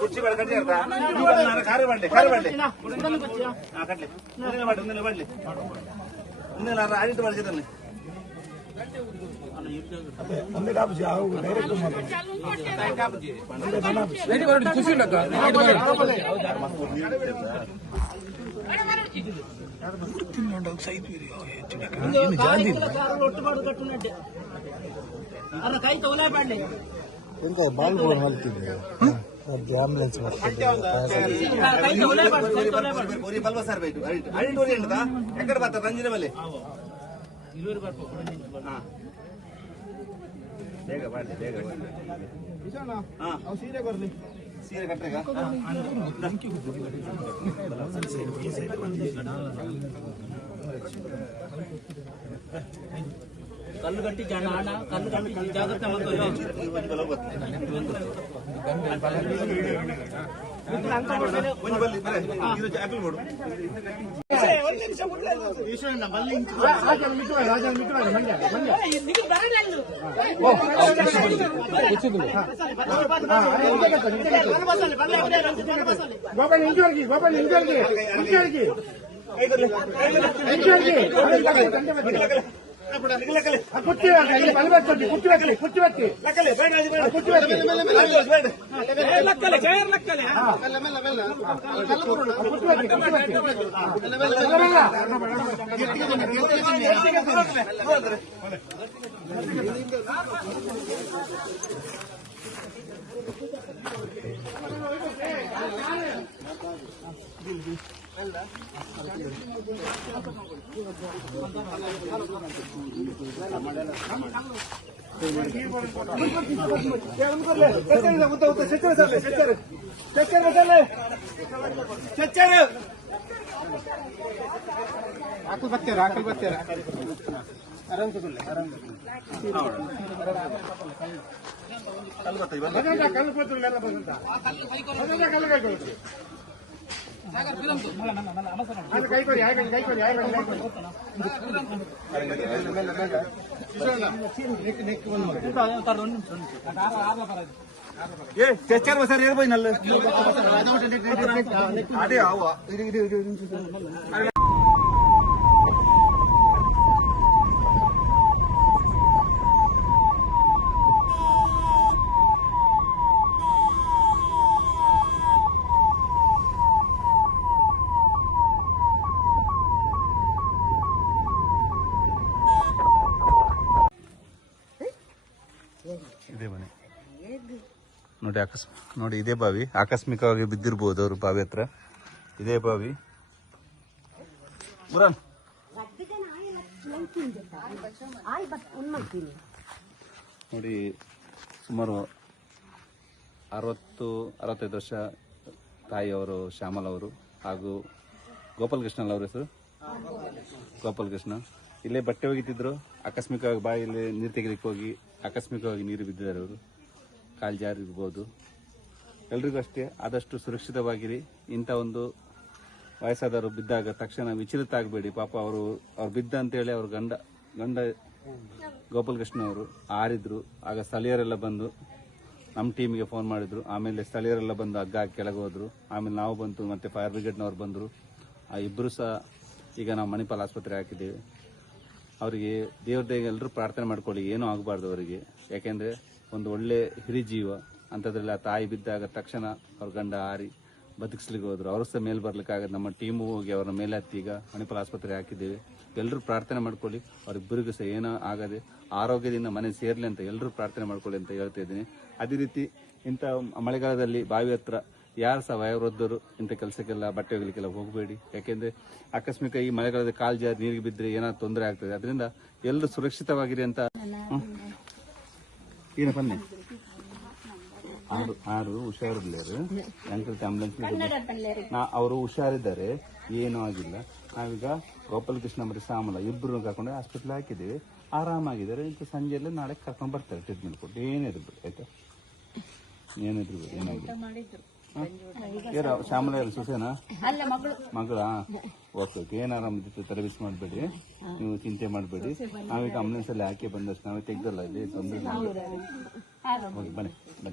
ಕುರ್ಚಿ ಬೇಡ ಕಟ್ಟಿಯಾರ ಕಾರು ಬಡ್ಲಿ ಕಟ್ಲಿ ಬಡ್ಲಿ ಆಡಿಟ್ಟು ಬರ್ತಿದ್ದಾನೆ ಎಂತ ಬಾಲ್ ಮಲ್ತಿದ್ದೆ ಆಂಬುಲೆನ್ಸ್ ಸರ್ ಬೈಟು ಅಡಿಟ್ಟು ಎಕಡೆ ಬರ್ತಾರೆ ರಂಜಿನ ಬಲ್ಲಿ ಬೇಗ ಮಾಡಿ ಬೇಗ ಸೀರೆ ಬರ್ಲಿ ಸೀರೆ ಕಟ್ಟಾಗ ಕಲ್ಲು ಗಟ್ಟಿ ಕಲ್ಲು ಗಟ್ಟಿ ಜಾಗ್ರತೆ ಗೋಪಾಲ್ ಇಂಜೋರ್ಗಿ ಕುರ್ಚಿ ಆಕಲ್ ಬತ್ತೀರ ಆರಾಮ್ ಚರ್ಚಾರ ಸರ್ ಏರ್ ಬೈನಲ್ಲ ಅದೇ ಅವ ಇದೇ ಮನೆ ನೋಡಿ ನೋಡಿ ಇದೇ ಬಾವಿ ಆಕಸ್ಮಿಕವಾಗಿ ಬಿದ್ದಿರ್ಬೋದು ಅವರು ಬಾವಿ ಹತ್ರ ಇದೇ ಬಾವಿ ನೋಡಿ ಸುಮಾರು 60-65 ವರ್ಷ ತಾಯಿಯವರು ಶ್ಯಾಮಲ್ ಅವರು ಹಾಗೂ ಗೋಪಾಲ್ ಕೃಷ್ಣಲ್ ಅವ್ರ ಹೆಸರು ಗೋಪಾಲ್ ಕೃಷ್ಣ ಇಲ್ಲೇ ಬಟ್ಟೆ ಒಗಿತಿದ್ರು ಆಕಸ್ಮಿಕವಾಗಿ ಬಾಯಲ್ಲಿ ನೀರು ತೆಗೆಲಿಕ್ಕೆ ಹೋಗಿ ಆಕಸ್ಮಿಕವಾಗಿ ನೀರು ಬಿದ್ದಿದ್ದಾರೆ ಅವರು ಕಾಲು ಜಾರಿರ್ಬೋದು ಎಲ್ರಿಗೂ ಅಷ್ಟೇ ಆದಷ್ಟು ಸುರಕ್ಷಿತವಾಗಿರಿ ಇಂಥ ಒಂದು ವಯಸ್ಸಾದವರು ಬಿದ್ದಾಗ ತಕ್ಷಣ ವಿಚಲಿತ ಆಗಬೇಡಿ ಪಾಪ ಅವ್ರು ಬಿದ್ದ ಅಂತೇಳಿ ಅವ್ರ ಗಂಡ ಗೋಪಾಲ್ ಕೃಷ್ಣ ಅವರು ಆರಿದ್ರು ಆಗ ಸ್ಥಳೀಯರೆಲ್ಲ ಬಂದು ನಮ್ಮ ಟೀಮಿಗೆ ಫೋನ್ ಮಾಡಿದ್ರು ಆಮೇಲೆ ಸ್ಥಳೀಯರೆಲ್ಲ ಬಂದು ಹಗ್ಗ ಹಾಕಿ ಕೆಳಗೆ ಹೋದ್ರು ಆಮೇಲೆ ನಾವು ಬಂತು ಮತ್ತೆ ಫೈರ್ ಬ್ರಿಗೇಡ್ನವ್ರು ಬಂದರು ಆ ಇಬ್ಬರು ಸಹ ಈಗ ನಾವು ಮಣಿಪಾಲ್ ಆಸ್ಪತ್ರೆ ಹಾಕಿದ್ದೇವೆ ಅವರಿಗೆ ದೇವ್ರ ದಯೆಗೆ ಎಲ್ಲರೂ ಪ್ರಾರ್ಥನೆ ಮಾಡ್ಕೊಳ್ಳಿ ಏನೂ ಆಗಬಾರ್ದು ಅವರಿಗೆ ಯಾಕೆಂದರೆ ಒಂದು ಒಳ್ಳೆ ಹಿರಿಜೀವ ಅಂಥದ್ರಲ್ಲಿ ಆ ತಾಯಿ ಬಿದ್ದಾಗ ತಕ್ಷಣ ಅವ್ರ ಗಂಡ ಹಾರಿ ಬದುಕಿಸ್ಲಿಕ್ಕೆ ಹೋದ್ರು ಅವರು ಸಹ ಮೇಲೆ ಬರ್ಲಿಕ್ಕಾಗದು ನಮ್ಮ ಟೀಮು ಹೋಗಿ ಅವರ ಮೇಲೆ ಹತ್ತಿ ಈಗ ಮಣಿಪಾಲ್ ಆಸ್ಪತ್ರೆ ಹಾಕಿದ್ದೇವೆ ಎಲ್ಲರೂ ಪ್ರಾರ್ಥನೆ ಮಾಡ್ಕೊಳ್ಳಿ ಅವರಿಬ್ಬರಿಗೂ ಸಹ ಏನೋ ಆಗದೆ ಆರೋಗ್ಯದಿಂದ ಮನೆ ಸೇರಲಿ ಅಂತ ಎಲ್ಲರೂ ಪ್ರಾರ್ಥನೆ ಮಾಡ್ಕೊಳ್ಳಿ ಅಂತ ಹೇಳ್ತಾ ಇದ್ದೀನಿ ಅದೇ ರೀತಿ ಇಂಥ ಮಳೆಗಾಲದಲ್ಲಿ ಬಾವಿ ಹತ್ರ ಯಾರು ಸಹ ವಯೋವೃದ್ಧರು ಇಂಥ ಕೆಲಸಕ್ಕೆಲ್ಲ ಬಟ್ಟೆ ಒಗಲಿಕ್ಕೆಲ್ಲ ಹೋಗಬೇಡಿ ಯಾಕೆಂದರೆ ಆಕಸ್ಮಿಕ ಈ ಮಳೆಗಾಲದ ಕಾಲು ಜಾರಿ ನೀರಿಗೆ ಬಿದ್ದರೆ ಏನಾದ್ರು ತೊಂದರೆ ಆಗ್ತದೆ ಅದರಿಂದ ಎಲ್ಲರೂ ಸುರಕ್ಷಿತವಾಗಿರಿ ಅಂತ ಏನು ಬನ್ನಿ ಆರು ಹುಷಾರಿದ್ದಾರೆ ಎಂಕಲ್ತಿ ಆಂಬುಲೆನ್ಸ್ ಅವರು ಹುಷಾರಿದ್ದಾರೆ ಏನೂ ಆಗಿಲ್ಲ ನಾವೀಗ ಗೋಪಾಲ್ ಕೃಷ್ಣ ಮತ್ತು ಶ್ಯಾಮಲ ಇಬ್ಬರು ಕರ್ಕೊಂಡು ಹಾಸ್ಪಿಟ್ಲ್ ಹಾಕಿದ್ದೀವಿ ಆರಾಮಾಗಿದ್ದಾರೆ ಇಂಥ ಸಂಜೆಯಲ್ಲಿ ನಾಳೆ ಕರ್ಕೊಂಡು ಬರ್ತಾರೆ ಟ್ರೀಟ್ಮೆಂಟ್ ಕೊಟ್ಟು ಏನಿರ್ಬೋದು ಆಯ್ತಾ ಏನಿದ್ರು ಏನಾಗಿದೆ ಏನು ಶ್ಯಾಮಲ ಯಾರು ಸೊಸೆನಾ ಮಗಳ ಓಕೆ ಓಕೆ ಏನು ಆರಾಮಿತ್ತು ತರ ಮಿಸ್ ಮಾಡಬೇಡಿ ನೀವು ಚಿಂತೆ ಮಾಡಬೇಡಿ ನಾವೀಗ ಆಂಬುಲೆನ್ಸ್ ಅಲ್ಲಿ ಹಾಕಿ ಬಂದಷ್ಟು ನಾವೇ ತೆಗ್ದಲ್ಲ ಇಲ್ಲಿ ತೊಂದರೆ ಬನ್ನಿ ಬನ್ನಿ